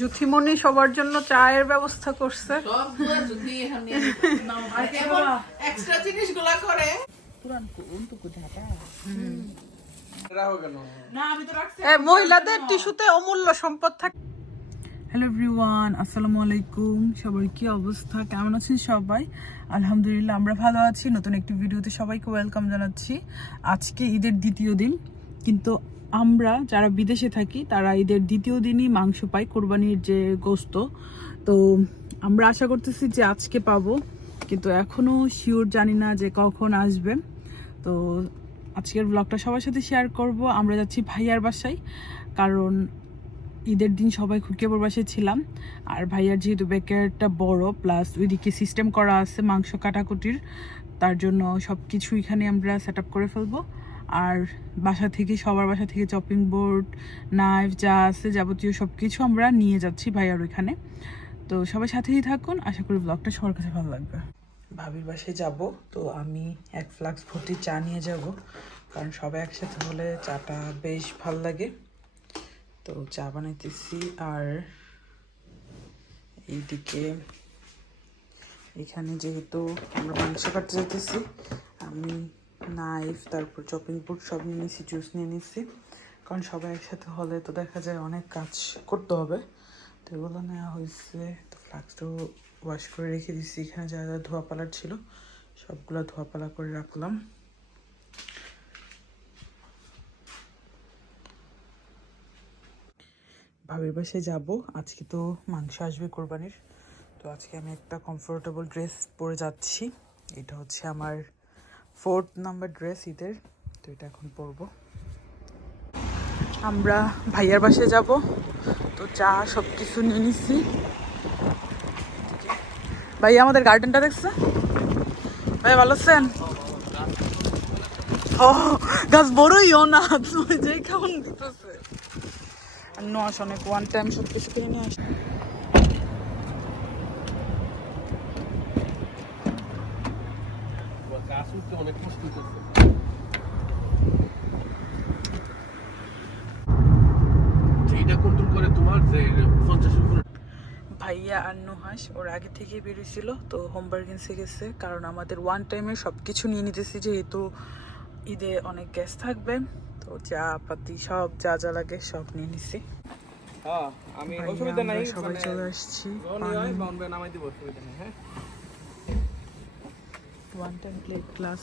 জুথিমণি সবার জন্য চায়ের ব্যবস্থা করছে। সবগুলো যদি এখানে নাও, আর কেমন এক্সট্রা জিনিসগুলা করে? না আমি তো রাখছি। এ, মহিলাদের টিস্যুতে অমূল্য সম্পদ থাকে হ্যালো এভরিওয়ান আসসালামু আলাইকুম। সবার কি অবস্থা? কেমন আছেন সবাই? আলহামদুলিল্লাহ আমরা ভালো আছি। নতুন একটি ভিডিওতে সবাইকে ওয়েলকাম জানাচ্ছি। আজকে ঈদের দ্বিতীয় দিন কিন্তু আমরা যারা বিদেশে থাকি, তারা ঈদের দ্বিতীয় দিনই মাংস পাই, কোরবানির যে গোস্ত। তো আমরা আশা করতেছি যে আজকে পাবো, কিন্তু এখনও শিওর জানি না যে কখন আসবে। তো আজকের ব্লগটা সবার সাথে শেয়ার করব। আমরা যাচ্ছি ভাইয়ার বাসায়, কারণ ঈদের দিন সবাই খুকিয়াপুর বাসায় ছিলাম। আর ভাইয়ার যেহেতু বেকারটা বড় প্লাস ওইদিকে সিস্টেম করা আছে মাংস কাটাকুটির, তার জন্য সব কিছু এখানে আমরা সেট করে ফেলব। আর বাসা থেকে, সবার বাসা থেকে চপিং বোর্ড নাইফ যা আছে যাবতীয় সব কিছু আমরা নিয়ে যাচ্ছি ভাইয়ার ওইখানে। তো সবাই সাথেই থাকুন, আশা করি ব্লগটা সবার কাছে ভালো লাগবে। ভাবির বাসায় যাব, তো আমি এক ফ্লাক্স ভর্তি চা নিয়ে যাব, কারণ সবাই একসাথে হলে চাটা বেশ ভালো লাগে। তো চা বানাইতেছি, আর এইদিকে এখানে যেহেতু আমরা মাংস কাটতে যেতেছি আমি নাইফ, তারপর চপিং বোর্ড সব নিয়ে নিছি জুস নিয়ে নিছি। কারণ সবাই একসাথে হলে তো দেখা যায় অনেক কাজ করতে হবে। তো এগুলো নেওয়া হয়েছে। তো ফ্লাক্সটাও ওয়াশ করে রেখে দিচ্ছি এখানে যা যা ধোয়া পালার ছিল, সবগুলো ধোয়া পালা করে রাখলাম। ভাবির বাসায় যাব। আজকে তো মাংস আসবে কোরবানির। তো আজকে আমি একটা কমফোর্টেবল ড্রেস পরে যাচ্ছি। এটা হচ্ছে আমার ফোর্থ নাম্বার ড্রেস ঈদের। তো এটা এখন পরবো। আমরা ভাইয়ার বাসায় যাব। তো চা সব কিছু নিয়ে নিচ্ছি ভাইয়া, আমাদের গার্ডেনটা দেখছে? ভাই ভালো আছেন? ও, গাছ বড়ইও না যেই খাওয়ান দিতেছে। আর নস অনেক ওয়ান টাইম সব কিছু কিনে নিয়ে আসে কাজ অনেক কষ্ট করছে। এইটা কন্ট্রোল করে তোমার যে পঞ্চাশের ভাইয়া আর নুহাস ওর আগে থেকে বেরিয়েছিল তো হোমওয়ার্ক এসে গেছে কারণ আমাদের ওয়ান টাইমে সব কিছু নিয়ে নিতেছি যেহেতু ঈদে অনেক গ্যাস থাকবে তো চা পাতি সব যা যা লাগে সব নিয়ে নিছি। হ্যাঁ আমি অসুবিধা নাই সবাই মানে চলে আসছি। যখনই বাউন্ড নামাই দিব অসুবিধা নেই হ্যাঁ? One time plate glass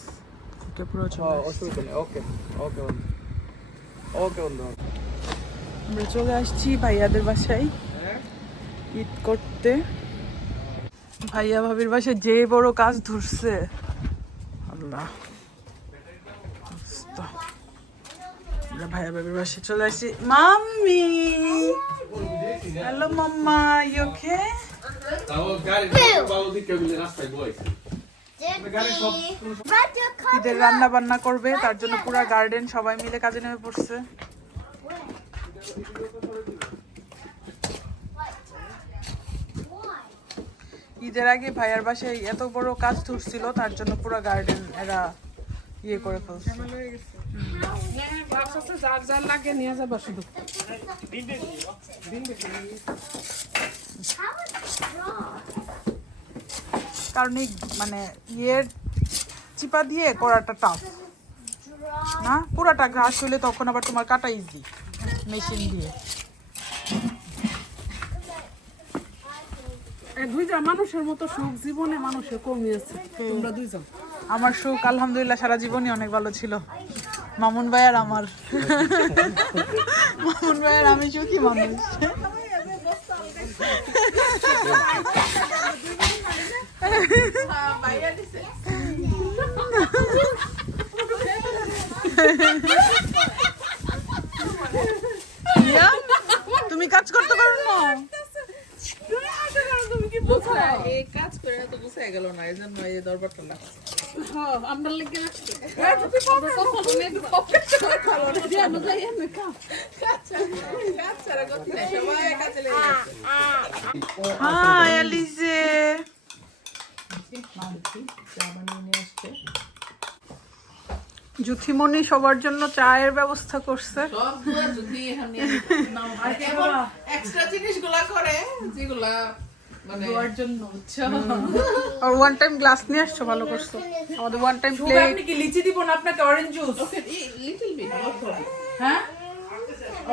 okay পুরো চলে। অসুবিধা নেই ওকে ওকে বন্ধু ওকে বন্ধু আমরা চলে আসছি ভাইয়াদের বাসায় ঈদ করতে ভাইয়া ভাবির বাসায় যে বড় কাজ ধরছে আল্লাহ আমরা ভাইয়া ভাবির বাসায় চলে আসছি mummy hello mamma you okay ঈদের রান্না বান্না করবে তার জন্য পুরো গার্ডেন সবাই মিলে কাজে নেমে পড়ছে। ঈদের আগে ভাইয়ার বাসায় এত বড় কাজ ধরছিল তার জন্য পুরো গার্ডেন এরা ইয়ে করে ফেলছে। নিয়ে যাবা শুধু। কারণ এই মানে ইয়ের চিপা দিয়ে করাটা টাফ না? পুরাটা ঘাস হলে তখন আবার তোমার কাটা ইজি মেশিন দিয়ে। দুইজন মানুষের মতো সুখ জীবনে মানুষের কমিয়েছে তোমরা দুইজন। আমার সুখ আলহামদুলিল্লাহ সারা জীবনই অনেক ভালো ছিল। মামুন ভাই আর আমার। মামুন ভাই আর আমি সুখী মানুষ। তুমি কাজ করতে পারো না কাজ করে তো বুঝে গেল না এই জন্য এই দরবারটা লাগছে আমরা অ্যালিসে জুথিমণি সবার জন্য চায়ের ব্যবস্থা করছে। সবগুলা যদি এখানে এখন এক্সট্রা জিনিসগুলা করে যেগুলা মানে জন্য বুঝছ? আর ওয়ান টাইম গ্লাস নিয়ে আসছো ভালো করছ। আমাদের ওয়ান টাইম প্লেট আপনি কি লিচি দিব না আপনাকে orange juice okay little bit হ্যাঁ?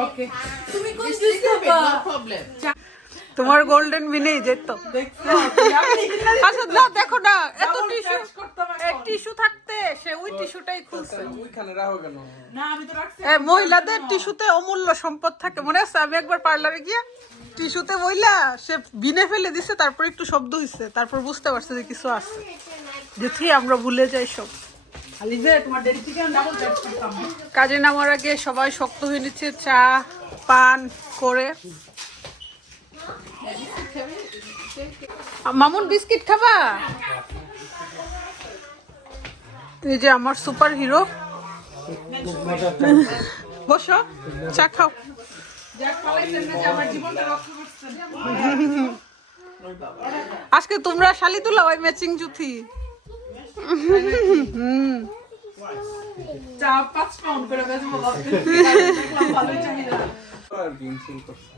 ওকে তুমি কোন জুস লিটল নো প্রবলেম তোমার গোল্ডেন বিনেই যেত আচ্ছা না দেখো না এত টিস্যু টিস্যু থাকতে সে ওই টিস্যুটাই খুলছে। ওইখানে রাখো কেন? না আমি তো রাখছি এ মহিলাদের টিস্যুতে অমূল্য সম্পদ থাকে। মনে আছে? আমি একবার পার্লারে গিয়া টিস্যুতে বইলা সে বিনে ফেলে দিছে তারপর একটু শব্দ হইছে। তারপর বুঝতে পারছে যে কিছু আছে। যেথি আমরা ভুলে যাই সব। কাজে নামার আগে সবাই শক্ত হয়ে নিচ্ছে চা পান করে। মামুন বিস্কিট খাবা? এই যে আমার সুপার হিরো বসো চা খাও। আজকে তোমরা শালি তুলা ওই ম্যাচিং জুথি। চা পাঁচ পাউন্ড করে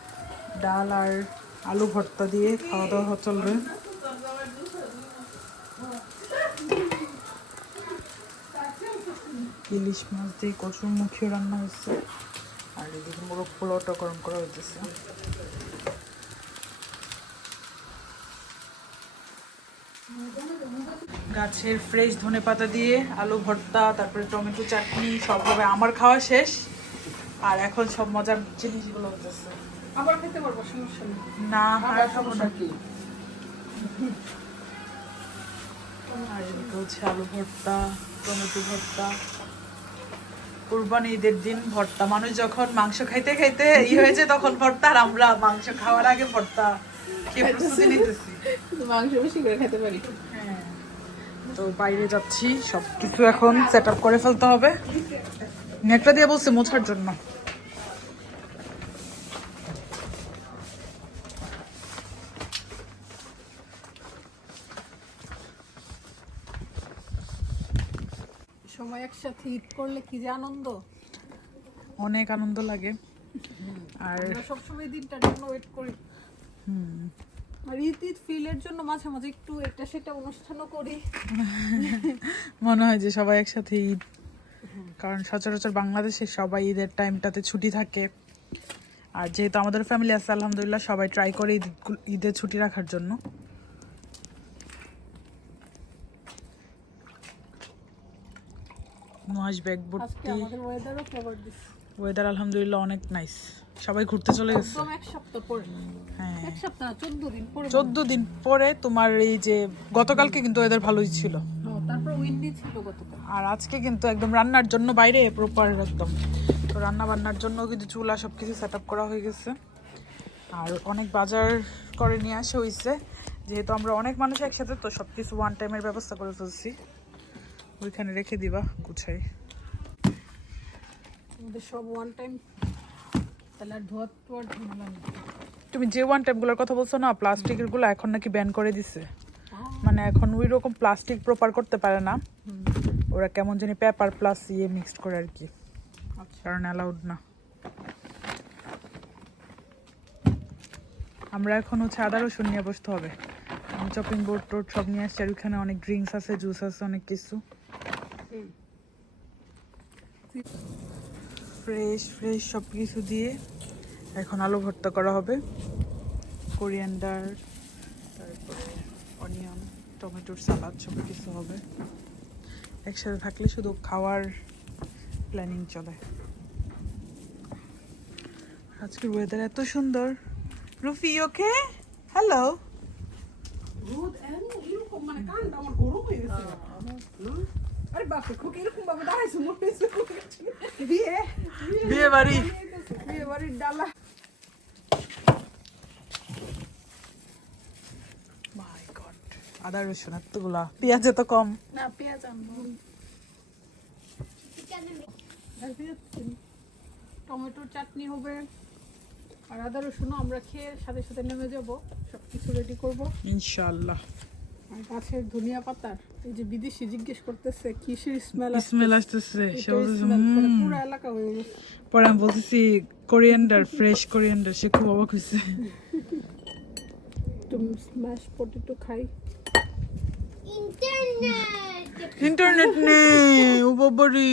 ডাল আর আলু ভর্তা দিয়ে খাওয়া দাওয়া চলবে। ইলিশ মাছ দিয়ে কচুর মুখিও রান্না হচ্ছে আর এদিকে মোরগ পোলাওটা গরম করা হইতেছে। গাছের ফ্রেশ ধনে পাতা দিয়ে আলু ভর্তা, তারপরে টমেটো চাটনি সব হবে আমার খাওয়া শেষ। আর এখন সব মজার জিনিসগুলো হতেছে আবার খেতে পারব সমস্যা নেই। না না। কি? হচ্ছে আলু ভর্তা টমেটো ভর্তা। কুরবানি ঈদের দিন ভর্তা। মানুষ যখন মাংস খাইতে খাইতে ই হয়েছে তখন ভর্তা আর আমরা মাংস খাওয়ার আগে ভর্তা। খেয়ে প্রস্তুতি নিতেছি? মাংস বেশি করে খেতে পারি। হ্যাঁ। তো বাইরে যাচ্ছি সব কিছু এখন সেট আপ করে ফেলতে হবে। নেটটা দিয়ে বলছে মোছার জন্য। সময় একসাথে ঈদ করলে কি যে আনন্দ? অনেক আনন্দ লাগে। আর সবসময় দিনটার জন্য ওয়েট করি। আর ঈদ ঈদ ফিলের জন্য মাঝে মাঝে একটু এটা সেটা অনুষ্ঠানও করি। মনে হয় যে সবাই একসাথে ঈদ। কারণ সচরাচর বাংলাদেশে সবাই ঈদের টাইমটাতে ছুটি থাকে। আর যেহেতু আমাদের ফ্যামিলি আছে আলহামদুলিল্লাহ সবাই ট্রাই করে ঈদ ঈদের ছুটি রাখার জন্য। মাস ব্যাগ ভর্তি। ওয়েদার আলহামদুলিল্লাহ অনেক নাইস সবাই ঘুরতে চলে গেছে। একদম এক সপ্তাহ পরে। হ্যাঁ। এক সপ্তাহ না চোদ্দ দিন পরে চোদ্দ দিন পরে তোমার এই যে গতকালকে কিন্তু ওয়েদার ভালোই ছিল। তারপর উইন্ডি ছিল গতকাল। আর আজকে কিন্তু একদম রান্নার জন্য বাইরে প্রপার একদম। তো রান্না বান্নার জন্য কিন্তু চুলা সব কিছু সেট আপ করা হয়ে গেছে। আর অনেক বাজার করে নিয়ে আসা হয়েছে যেহেতু আমরা অনেক মানুষ একসাথে তো সব কিছু ওয়ান টাইমের ব্যবস্থা করে ফেলছি। ওইখানে রেখে দিবা গুছাই। আমাদের সব ওয়ান টাইম তাহলে আর ধোয়া টোয়া তুমি যে ওয়ান টাইমগুলোর কথা বলছো না প্লাস্টিকেরগুলো এখন নাকি ব্যান করে দিছে। মানে এখন ওই রকম প্লাস্টিক প্রপার করতে পারে না। ওরা কেমন জানি পেপার প্লাস ইয়ে মিক্সড করে আর কি। কারণ অ্যালাউড না। আমরা এখন হচ্ছে আদা রসুন নিয়ে বসতে হবে। আমি চপিং বোর্ড টোড সব নিয়ে আসছি আর ওইখানে অনেক ড্রিঙ্কস আছে জুস আছে অনেক কিছু। ফ্রেশ ফ্রেশ সব কিছু দিয়ে এখন আলু ভর্তা করা হবে। কোরিয়ান্ডার তারপরে অনিয়ন টমেটোর সালাদ সব কিছু হবে। একসাথে থাকলে শুধু খাওয়ার প্ল্যানিং চলে। আজকের ওয়েদার এত সুন্দর। রুফি ওকে হ্যালো রোদ এরকম মানে কানটা আমার গরম হয়ে গেছে আরে বাপরে খুব এরকম ভাবে দাঁড়াইছো মনে হচ্ছে বিয়ে বিয়ে বাড়ি। বিয়ে বাড়ির ডালা। আদা রসুন এতগুলা পেঁয়াজ তো কম। না পেঁয়াজ আনব। টমেটোর চাটনি হবে আর আদা রসুনও আমরা খেয়ে সাথে সাথে নেমে যাব সব কিছু রেডি করব। ইনশাআল্লাহ। আর গাছের ধনিয়া পাতার। এই যে বিদেশি জিজ্ঞেস করতেছে কিসের স্মেল স্মেল আসতেছে? সে বলতেছে, পুরো এলাকা হয়ে গেছে। পরে আমি বলতেছি কোরিয়ান্ডার ফ্রেশ কোরিয়ান্ডার। সে খুব অবাক হয়েছে। একটু স্ম্যাশ পটেটো খাই। Internet! ইন্টারনেট নেই ও বাবারি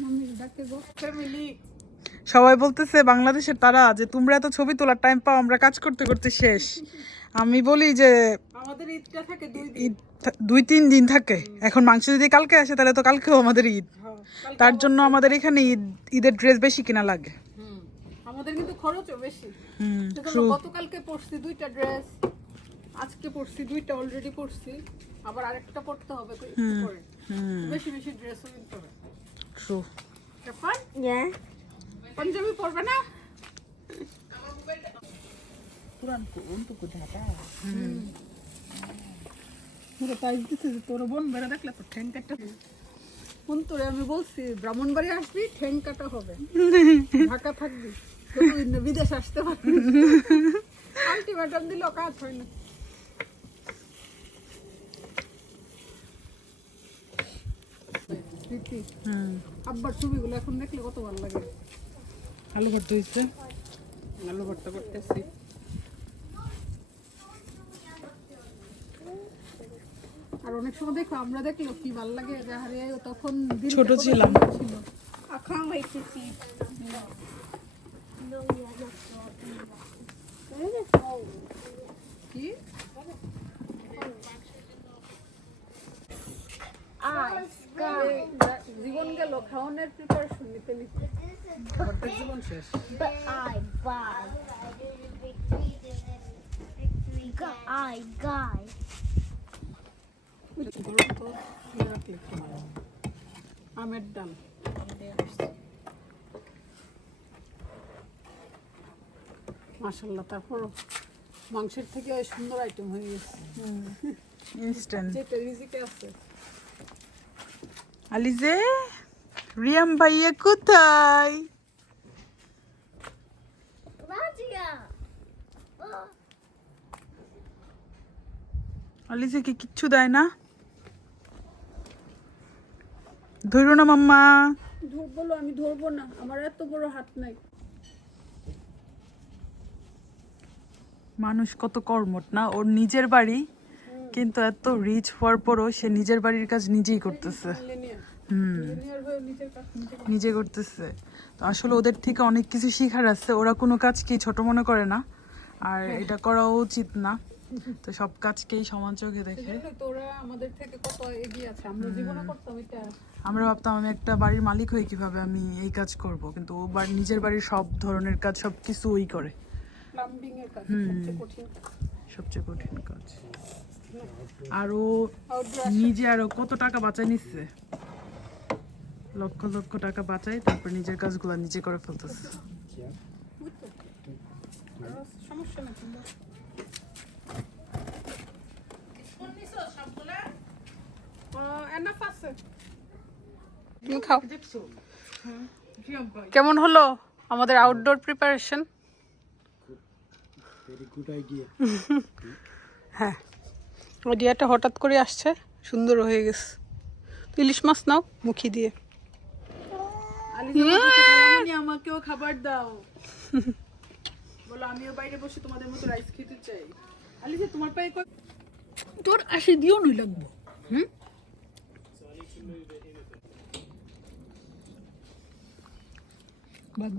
মাম্মি ডাকে গো। ফ্যামিলি সবাই বলতেছে বাংলাদেশের তারা যে তোমরা এত ছবি তোলার টাইম পাও আমরা কাজ করতে করতে শেষ। আমি বলি যে আমাদের ঈদটা থাকে দুই ঈদ দুই তিন দিন থাকে। এখন মাংস যদি কালকে আসে তাহলে তো কালকেও আমাদের ঈদ। হ্যাঁ, তার জন্য আমাদের এখানে ঈদ ঈদের ড্রেস বেশি কিনা লাগে। আমাদের কিন্তু খরচও বেশি. গতকালকে পরছি দুইটা ড্রেস আজকে পরছি দুইটা অলরেডি পরছি। আবার আরেকটা পরতে হবে তো একটু পরে। বেশি বেশি ড্রেসও কিনতে হবে। Yeah. পাঞ্জাবি পরবে না? পুরো তাই দিতে তোর বোন বেড়ে দেখলে তো ঠ্যাং কাটা তোরে আমি বলছি ব্রাহ্মণবাড়ি আসবি ঠ্যাং কাটা হবে। ঢাকা থাকবি না বিদেশ আসতে পারবি। আলটিমেটাম দিলেও কাজ প্রীতি, হুম। আব্বার ছবিগুলো এখন দেখলে কত ভালো লাগে। আলু ভর্তা হয়েছে। আলু ভর্তা করতেছি। আর অনেক সময় দেখো আমরা দেখল কি ভালো লাগে যে হারে তখন ছোট ছিলাম। কি? জীবন গেল খাওয়ানোর প্রিপারেশন নিতে নিতে। জীবন শেষ But I buy. I guy. গরম তো রাখলে একটু ভালো। আমের ডাল মাসাল্লাহ তারপর মাংসের থেকে ওই সুন্দর আইটেম হয়ে গেছে ইনস্ট্যান্ট যেটা রিজিকে আছে আলিজে রিয়াম ভাইয়া কোথায় আলিজে কি কিচ্ছু দেয় না? ধরো না মাম্মা। বলো আমি ধরবো না। আমার এত বড় হাত নাই। মানুষ কত কর্মট না? ওর নিজের বাড়ি কিন্তু এত রিচ হওয়ার পরও সে নিজের বাড়ির কাজ নিজেই করতেছে। হুম। হয়ে কাজ নিজে করতেছে। তো আসলে ওদের থেকে অনেক কিছু শিখার আছে। ওরা কোনো কাজকেই ছোট মনে করে না? আর এটা করা উচিত না। তো সব কাজকেই সমান চোখে দেখে। সেজন্যই আমাদের থেকে কত এগিয়ে আছে আমরা জীবনে করতাম এটা। আমরা ভাবতাম আমি একটা বাড়ির মালিক হয়ে কীভাবে আমি এই কাজ করব? কিন্তু ও নিজের বাড়ির সব ধরনের কাজ সব কিছু ওই করে। প্লাম্বিং এর কাজ সবচেয়ে কঠিন। সবচেয়ে কঠিন কাজ। আর নিজে আরও কত টাকা বাঁচায় নিচ্ছে? লক্ষ লক্ষ টাকা বাঁচায় তারপর নিজের কাজগুলো নিজে করে ফেলতেছে। সমস্যা নেই কিন্তু এনাফ আছে তুমি খাও। কেমন হলো আমাদের আউটডোর প্রিপারেশন হ্যাঁ। আইডিয়াটা হঠাৎ করে আসছে সুন্দর হয়ে গেছে। ইলিশ মাছ নাও মুখি দিয়ে। আমাকেও খাবার দাও। বলো আমিও বাইরে বসে তোমাদের মতো রাইস খেতে চাই। আলিজা তোমার পায়ে তোর আসি দিও নই লাগবো হুম? move it, in anything. Bug.